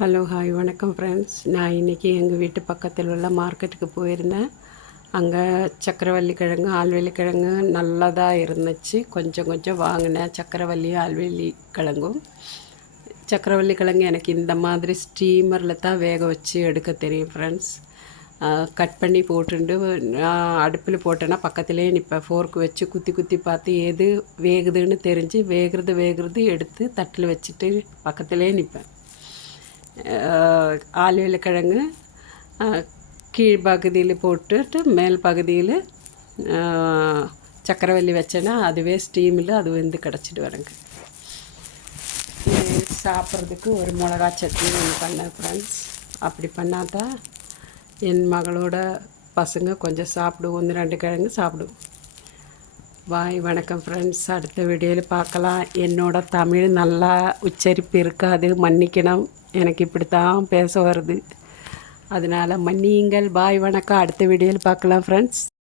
Hello hi வணக்கம் friends. நான் இன்றைக்கி எங்கள் வீட்டு பக்கத்தில் உள்ள மார்க்கெட்டுக்கு போயிருந்தேன். அங்கே சக்கரவள்ளி கிழங்கு, ஆல்வெள்ளி கிழங்கு நல்லதாக இருந்துச்சு. கொஞ்சம் கொஞ்சம் வாங்கினேன். சக்கரவள்ளி ஆல்வெள்ளி கிழங்கும். சக்கரவள்ளி கிழங்கு எனக்கு இந்த மாதிரி ஸ்டீமரில் தான் வேக வச்சு எடுக்க தெரியும் ஃப்ரெண்ட்ஸ். கட் பண்ணி போட்டுண்டு நான் அடுப்பில் போட்டேன்னா பக்கத்துலேயே நிற்பேன். ஃபோர்க்கு வச்சு குத்தி குத்தி பார்த்து எது வேகுதுன்னு தெரிஞ்சு வேகிறது எடுத்து தட்டில் வச்சுட்டு பக்கத்துலேயே நிற்பேன். ஆல்வெள்ளி கிழங்கு கீழ் பகுதியில் போட்டுட்டு மேல் பகுதியில் சக்கரவள்ளி வச்சேன்னா அதுவே ஸ்டீமில் அது வந்து கிடச்சிட்டு வரேங்க. சாப்பிட்றதுக்கு ஒரு மிளகா சட்னி ஒன்று பண்ணேன் ஃப்ரெண்ட்ஸ். அப்படி பண்ணால் தான் என் மகளோட பசங்க கொஞ்சம் சாப்பிடும். 1-2 கிழங்கு சாப்பிடும். பாய் வணக்கம் ஃப்ரெண்ட்ஸ். அடுத்த வீடியோவில் பார்க்கலாம். என்னோட தமிழ் நல்லா உச்சரிப்பு இருக்காது, மன்னிக்கணும். எனக்கு இப்படி தான் பேச வருது, அதனால் மன்னியுங்கள். பாய் வணக்கம். அடுத்த வீடியோவில் பார்க்கலாம் ஃப்ரெண்ட்ஸ்.